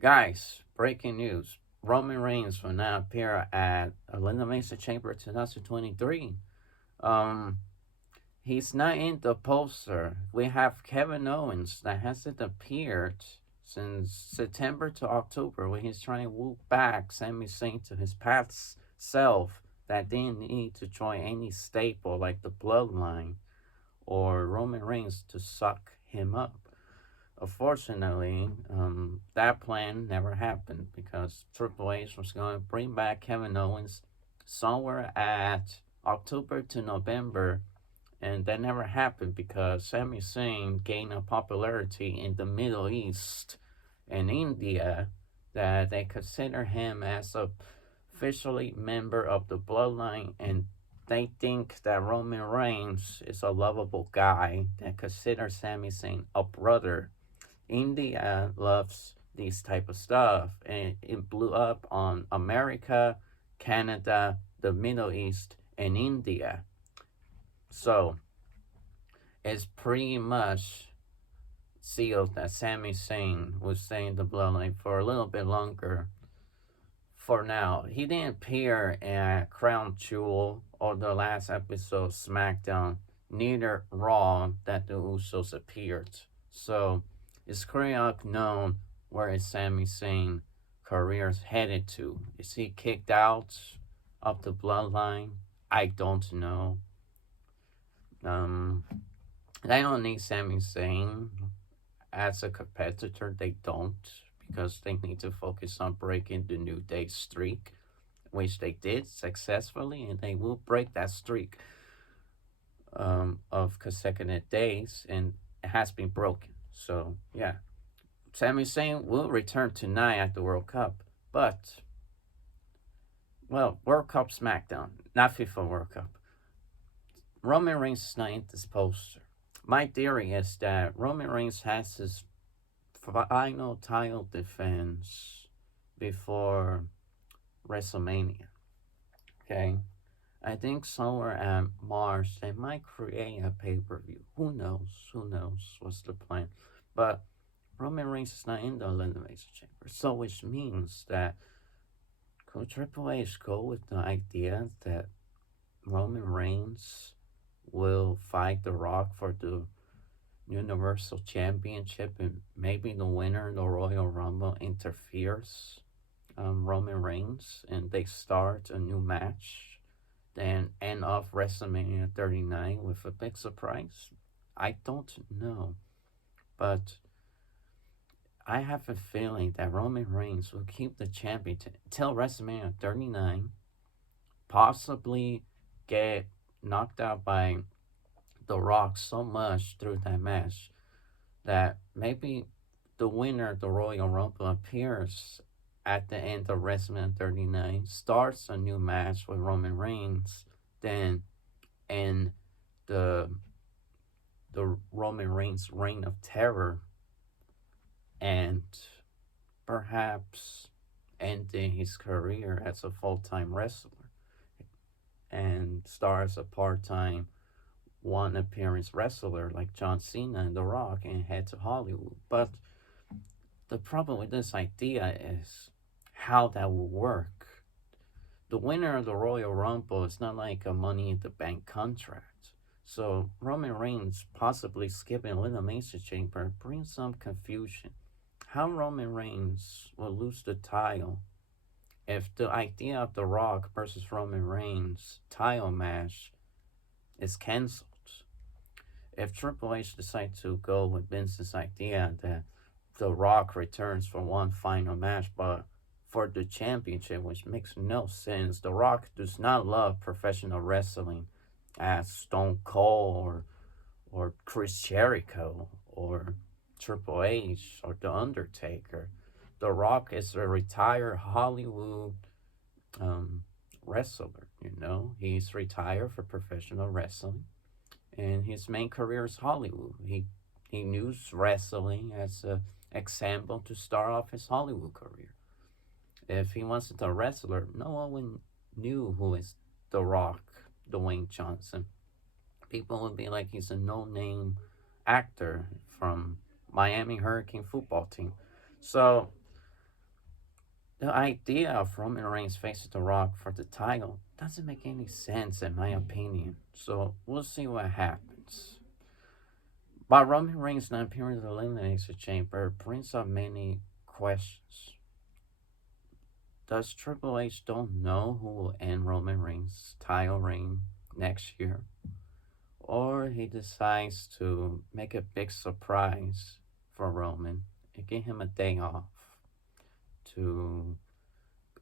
Guys, breaking news. Roman Reigns will now appear at Elimination Chamber 2023. Um, he's not in the poster. We have Kevin Owens that hasn't appeared since September to October when he's trying to woo back Sami Zayn to his past self that didn't need to join any staple like the Bloodline or Roman Reigns to suck him up. Unfortunately, that plan never happened because Triple H was going to bring back Kevin Owens somewhere at October to November, and that never happened because Sami Zayn gained a popularity in the Middle East and India that they consider him as a officially member of the bloodline, and they think that Roman Reigns is a lovable guy that considers Sami Zayn a brother. India loves these type of stuff, and it blew up on America, Canada, the Middle East, and India. So it's pretty much sealed that Sami Zayn will stay in the bloodline for a little bit longer. For now, he didn't appear in Crown Jewel or the last episode of SmackDown, neither Raw that the Usos appeared. So it's currently unknown where is Sami Zayn career's headed to. Is he kicked out of the bloodline? I don't know. Um, they don't need Sami Zayn as a competitor. They don't because they need to focus on breaking the New Day streak, which they did successfully, and they will break that streak of consecutive days, and it has been broken. So yeah, Sami Zayn will return tonight at the World Cup, but well, World Cup SmackDown, not FIFA World Cup. Roman Reigns is not in this poster. My theory is that Roman Reigns has his final title defense before WrestleMania. Okay, I think somewhere at March they might create a pay per view. Who knows? Who knows? What's the plan? But Roman Reigns is not in the Elimination Chamber, so which means that could Triple H go with the idea that Roman Reigns will fight The Rock for the Universal Championship, and maybe the winner of the Royal Rumble interferes Roman Reigns and they start a new match, then end off WrestleMania 39 with a big surprise? I don't know, but I have a feeling that Roman Reigns will keep the championship until WrestleMania 39, possibly get knocked out by The Rock so much through that match that maybe the winner of the Royal Rumble appears at the end of WrestleMania 39, starts a new match with Roman Reigns, then end the Roman Reigns reign of terror, and perhaps ending his career as a full-time wrestler and stars a part-time one appearance wrestler like John Cena and The Rock and head to Hollywood. But the problem with this idea is how that will work. The winner of the Royal Rumble is not like a Money in the Bank contract. So Roman Reigns possibly skipping Elimination Chamber brings some confusion. How Roman Reigns will lose the title if the idea of The Rock versus Roman Reigns title match is cancelled? If Triple H decides to go with Vince's idea that The Rock returns for one final match, but for the championship, which makes no sense. The Rock does not love professional wrestling as Stone Cold or Chris Jericho or Triple H or The Undertaker. The Rock is a retired Hollywood um, wrestler. You know, he's retired for professional wrestling, and his main career is Hollywood. He used wrestling as an example to start off his Hollywood career. If he wasn't a wrestler, no one knew who is The Rock, Dwayne Johnson. People would be like he's a no-name actor from Miami Hurricane football team. So The idea of Roman Reigns facing The Rock for the title doesn't make any sense, in my opinion. So we'll see what happens. But Roman Reigns not appearing in the Elimination Chamber brings up many questions. Does Triple H don't know who will end Roman Reigns' title reign next year? Or he decides to make a big surprise for Roman and give him a day off to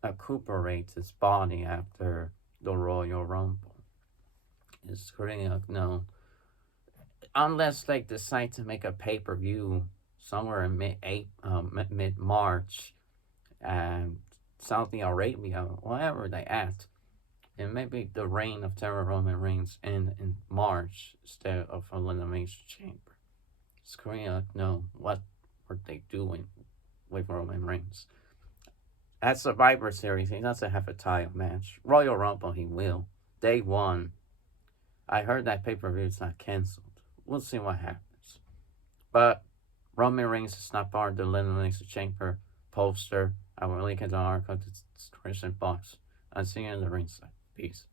recuperate his body after the Royal Rumble. It's pretty unknown. Unless they decide to make a pay per view somewhere in mid March, and Saudi Arabia, wherever they at, and maybe the reign of Terror Roman Reigns in March instead of Elimination Chamber. It's Korea know what were they doing with Roman Reigns. At Survivor Series, he doesn't have a title match. Royal Rumble, he will. Day one. I heard that pay per view is not canceled. We'll see what happens. But Roman Reigns is not part of the Elimination Chamber poster. I will link it in the article to the description box. I'll see you in the ringside. Peace.